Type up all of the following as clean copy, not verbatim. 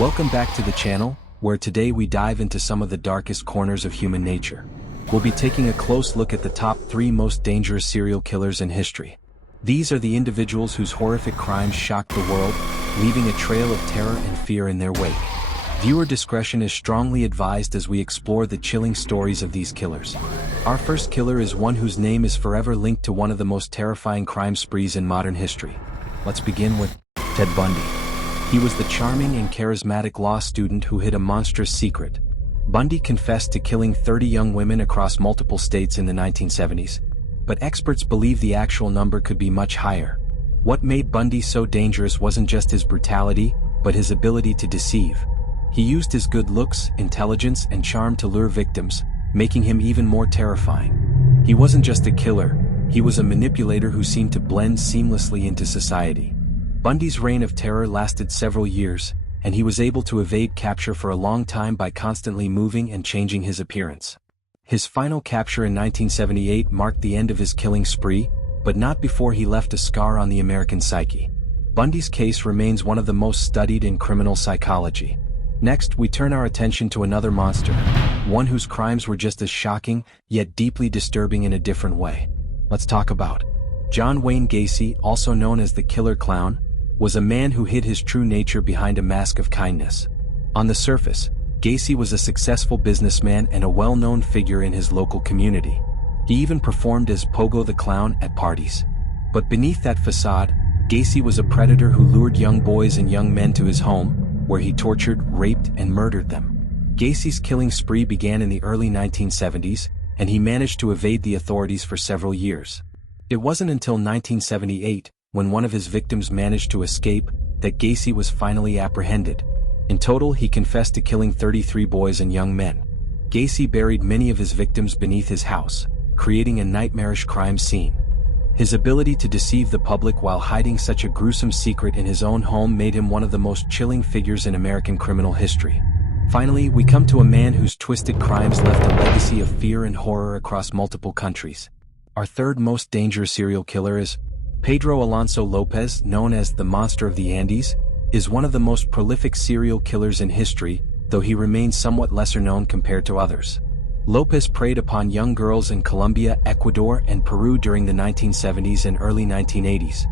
Welcome back to the channel, where today we dive into some of the darkest corners of human nature. We'll be taking a close look at the top 3 most dangerous serial killers in history. These are the individuals whose horrific crimes shocked the world, leaving a trail of terror and fear in their wake. Viewer discretion is strongly advised as we explore the chilling stories of these killers. Our first killer is one whose name is forever linked to one of the most terrifying crime sprees in modern history. Let's begin with Ted Bundy. He was the charming and charismatic law student who hid a monstrous secret. Bundy confessed to killing 30 young women across multiple states in the 1970s, but experts believe the actual number could be much higher. What made Bundy so dangerous wasn't just his brutality, but his ability to deceive. He used his good looks, intelligence, and charm to lure victims, making him even more terrifying. He wasn't just a killer, he was a manipulator who seemed to blend seamlessly into society. Bundy's reign of terror lasted several years, and he was able to evade capture for a long time by constantly moving and changing his appearance. His final capture in 1978 marked the end of his killing spree, but not before he left a scar on the American psyche. Bundy's case remains one of the most studied in criminal psychology. Next, we turn our attention to another monster, one whose crimes were just as shocking, yet deeply disturbing in a different way. Let's talk about John Wayne Gacy, also known as the Killer Clown, was a man who hid his true nature behind a mask of kindness. On the surface, Gacy was a successful businessman and a well-known figure in his local community. He even performed as Pogo the Clown at parties. But beneath that facade, Gacy was a predator who lured young boys and young men to his home, where he tortured, raped, and murdered them. Gacy's killing spree began in the early 1970s, and he managed to evade the authorities for several years. It wasn't until 1978, when one of his victims managed to escape, that Gacy was finally apprehended. In total, he confessed to killing 33 boys and young men. Gacy buried many of his victims beneath his house, creating a nightmarish crime scene. His ability to deceive the public while hiding such a gruesome secret in his own home made him one of the most chilling figures in American criminal history. Finally, we come to a man whose twisted crimes left a legacy of fear and horror across multiple countries. Our third most dangerous serial killer is Pedro Alonso Lopez, known as the Monster of the Andes, is one of the most prolific serial killers in history, though he remains somewhat lesser known compared to others. Lopez preyed upon young girls in Colombia, Ecuador, and Peru during the 1970s and early 1980s.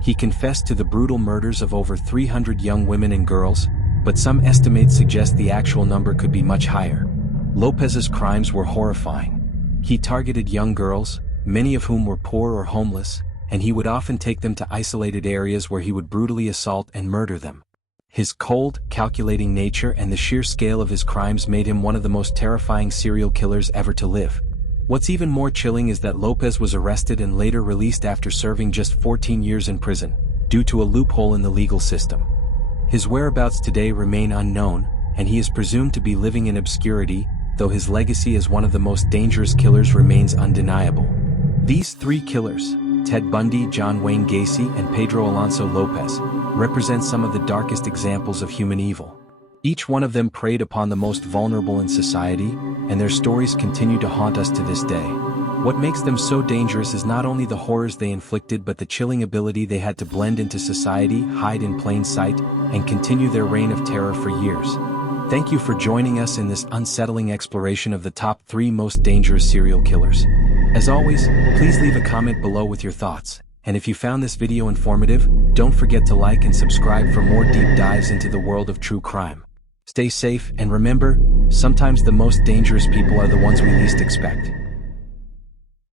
He confessed to the brutal murders of over 300 young women and girls, but some estimates suggest the actual number could be much higher. Lopez's crimes were horrifying. He targeted young girls, many of whom were poor or homeless, and he would often take them to isolated areas where he would brutally assault and murder them. His cold, calculating nature and the sheer scale of his crimes made him one of the most terrifying serial killers ever to live. What's even more chilling is that Lopez was arrested and later released after serving just 14 years in prison, due to a loophole in the legal system. His whereabouts today remain unknown, and he is presumed to be living in obscurity, though his legacy as one of the most dangerous killers remains undeniable. These 3 killers, Ted Bundy, John Wayne Gacy, and Pedro Alonso Lopez, represent some of the darkest examples of human evil. Each one of them preyed upon the most vulnerable in society, and their stories continue to haunt us to this day. What makes them so dangerous is not only the horrors they inflicted but the chilling ability they had to blend into society, hide in plain sight, and continue their reign of terror for years. Thank you for joining us in this unsettling exploration of the top 3 most dangerous serial killers. As always, please leave a comment below with your thoughts, and if you found this video informative, don't forget to like and subscribe for more deep dives into the world of true crime. Stay safe, and remember, sometimes the most dangerous people are the ones we least expect.